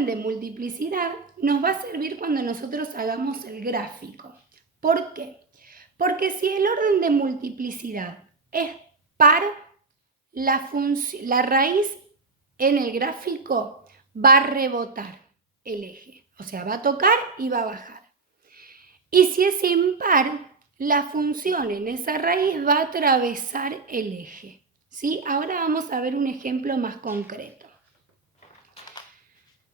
orden de multiplicidad nos va a servir cuando nosotros hagamos el gráfico. ¿Por qué? Porque si el orden de multiplicidad es par, la raíz en el gráfico va a rebotar el eje, o sea, va a tocar y va a bajar. Y si es impar, la función en esa raíz va a atravesar el eje, ¿sí? Ahora vamos a ver un ejemplo más concreto.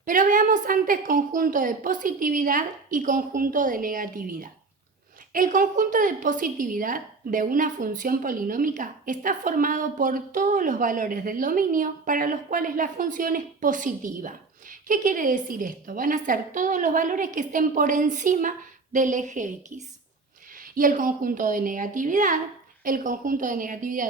Pero veamos antes conjunto de positividad y conjunto de negatividad. El conjunto de positividad de una función polinómica está formado por todos los valores del dominio para los cuales la función es positiva. ¿Qué quiere decir esto? Van a ser todos los valores que estén por encima del eje X. Y el conjunto de negatividad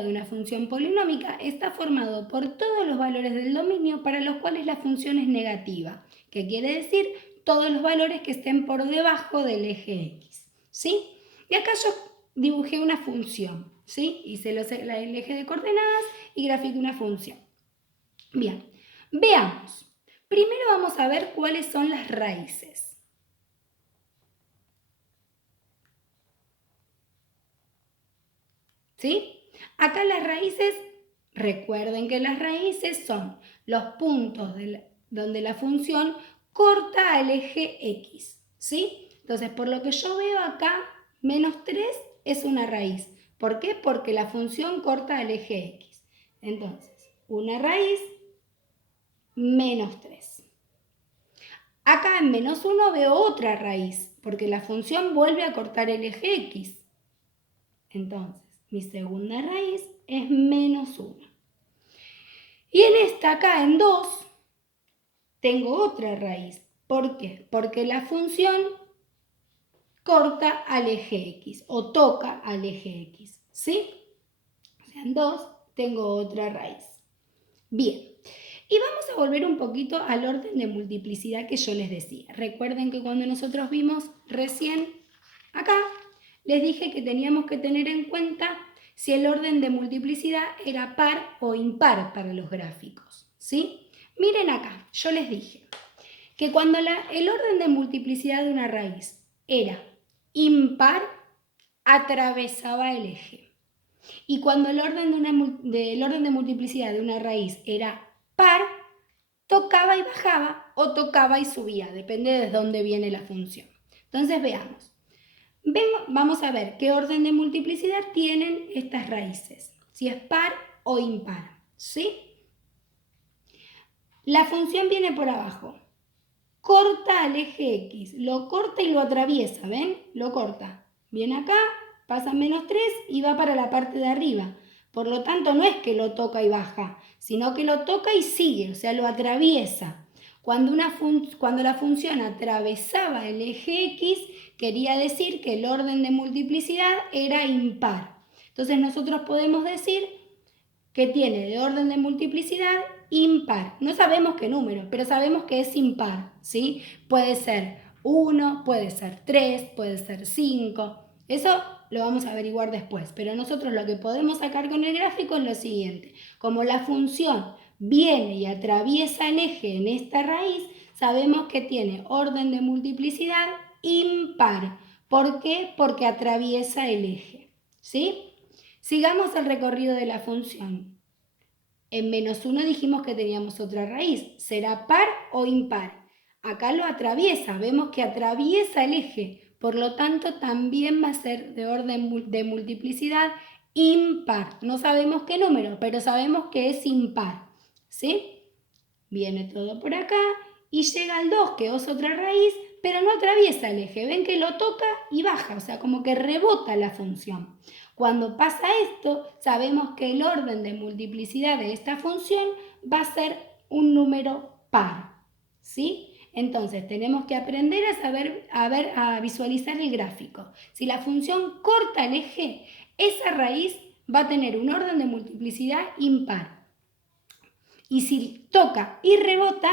de una función polinómica está formado por todos los valores del dominio para los cuales la función es negativa. ¿Qué quiere decir? Todos los valores que estén por debajo del eje X. ¿Sí? Y acá yo dibujé una función, ¿sí? Hice el eje de coordenadas y grafiqué una función. Bien, veamos. Primero vamos a ver cuáles son las raíces. ¿Sí? Acá las raíces, recuerden que las raíces son los puntos donde la función corta al eje X, ¿sí? Entonces, por lo que yo veo acá, menos 3 es una raíz. ¿Por qué? Porque la función corta al eje X. Entonces, una raíz menos 3. Acá en menos 1 veo otra raíz, porque la función vuelve a cortar el eje X. Entonces, mi segunda raíz es menos 1. Y en esta acá, en 2, tengo otra raíz. ¿Por qué? Porque la función corta al eje X o toca al eje X, ¿sí? O sea, en 2 tengo otra raíz. Bien, y vamos a volver un poquito al orden de multiplicidad que yo les decía. Recuerden que cuando nosotros vimos recién acá, les dije que teníamos que tener en cuenta si el orden de multiplicidad era par o impar para los gráficos, ¿sí? Miren acá, yo les dije que cuando el orden de multiplicidad de una raíz era impar, atravesaba el eje. Y cuando el orden de multiplicidad de una raíz era par, tocaba y bajaba o tocaba y subía, depende de dónde viene la función. Entonces veamos. Vamos a ver qué orden de multiplicidad tienen estas raíces, si es par o impar, ¿sí? La función viene por abajo, corta al eje X, lo corta y lo atraviesa, ¿ven? Lo corta. Viene acá, pasa menos 3 y va para la parte de arriba. Por lo tanto, no es que lo toca y baja, sino que lo toca y sigue, o sea, lo atraviesa. Cuando la función atravesaba el eje X, quería decir que el orden de multiplicidad era impar. Entonces nosotros podemos decir que tiene de orden de multiplicidad impar. No sabemos qué número, pero sabemos que es impar, ¿sí? Puede ser 1, puede ser 3, puede ser 5. Eso lo vamos a averiguar después, pero nosotros lo que podemos sacar con el gráfico es lo siguiente. Como la función viene y atraviesa el eje en esta raíz, sabemos que tiene orden de multiplicidad impar. ¿Por qué? Porque atraviesa el eje, ¿sí? Sigamos el recorrido de la función. En menos 1 dijimos que teníamos otra raíz. ¿Será par o impar? Acá lo atraviesa, vemos que atraviesa el eje. Por lo tanto, también va a ser de orden de multiplicidad impar. No sabemos qué número, pero sabemos que es impar, ¿sí? Viene todo por acá y llega al 2, que es otra raíz, pero no atraviesa el eje. Ven que lo toca y baja, o sea, como que rebota la función. Cuando pasa esto, sabemos que el orden de multiplicidad de esta función va a ser un número par, ¿sí? Entonces, tenemos que aprender a visualizar el gráfico. Si la función corta el eje, esa raíz va a tener un orden de multiplicidad impar. Y si toca y rebota,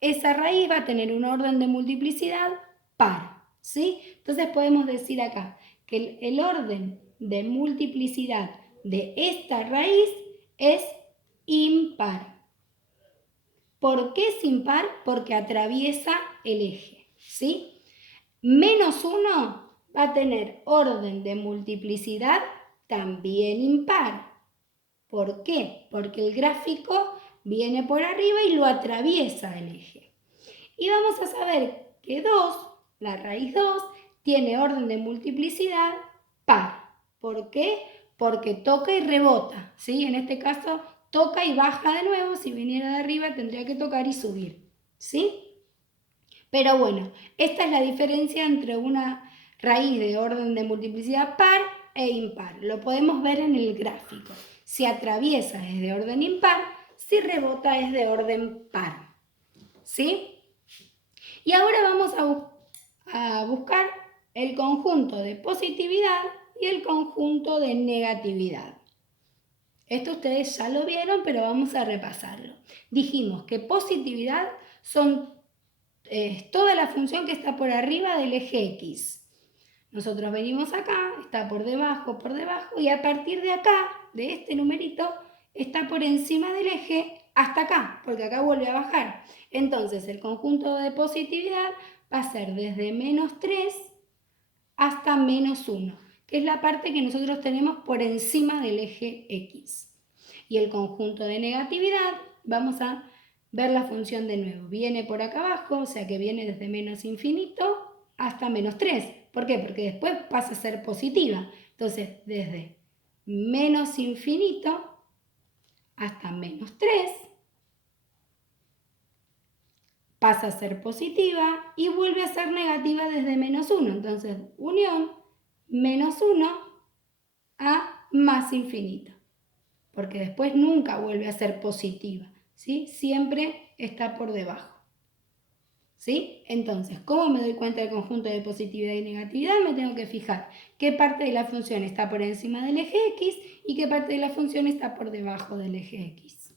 esa raíz va a tener un orden de multiplicidad par, ¿sí? Entonces podemos decir acá que el orden de multiplicidad de esta raíz es impar. ¿Por qué es impar? Porque atraviesa el eje, ¿sí? -1 va a tener orden de multiplicidad también impar. ¿Por qué? Porque el gráfico viene por arriba y lo atraviesa el eje. Y vamos a saber que 2, la raíz 2, tiene orden de multiplicidad par. ¿Por qué? Porque toca y rebota, ¿sí? En este caso toca y baja de nuevo. Si viniera de arriba tendría que tocar y subir, ¿sí? Pero bueno, esta es la diferencia entre una raíz de orden de multiplicidad par e impar. Lo podemos ver en el gráfico. Si atraviesa es de orden impar, si rebota es de orden par, ¿sí? Y ahora vamos a buscar el conjunto de positividad y el conjunto de negatividad. Esto ustedes ya lo vieron, pero vamos a repasarlo. Dijimos que positividad es toda la función que está por arriba del eje X. Nosotros venimos acá, está por debajo, y a partir de acá, de este numerito, está por encima del eje hasta acá, porque acá vuelve a bajar. Entonces, el conjunto de positividad va a ser desde -3 hasta -1, que es la parte que nosotros tenemos por encima del eje X. Y el conjunto de negatividad, vamos a ver la función de nuevo. Viene por acá abajo, o sea que viene desde -infinito hasta -3. ¿Por qué? Porque después pasa a ser positiva. Entonces, desde -infinito hasta -3 pasa a ser positiva y vuelve a ser negativa desde -1. Entonces, unión -1 a más infinito. Porque después nunca vuelve a ser positiva, ¿sí? Siempre está por debajo, ¿sí? Entonces, ¿cómo me doy cuenta del conjunto de positividad y negatividad? Me tengo que fijar qué parte de la función está por encima del eje X y qué parte de la función está por debajo del eje X.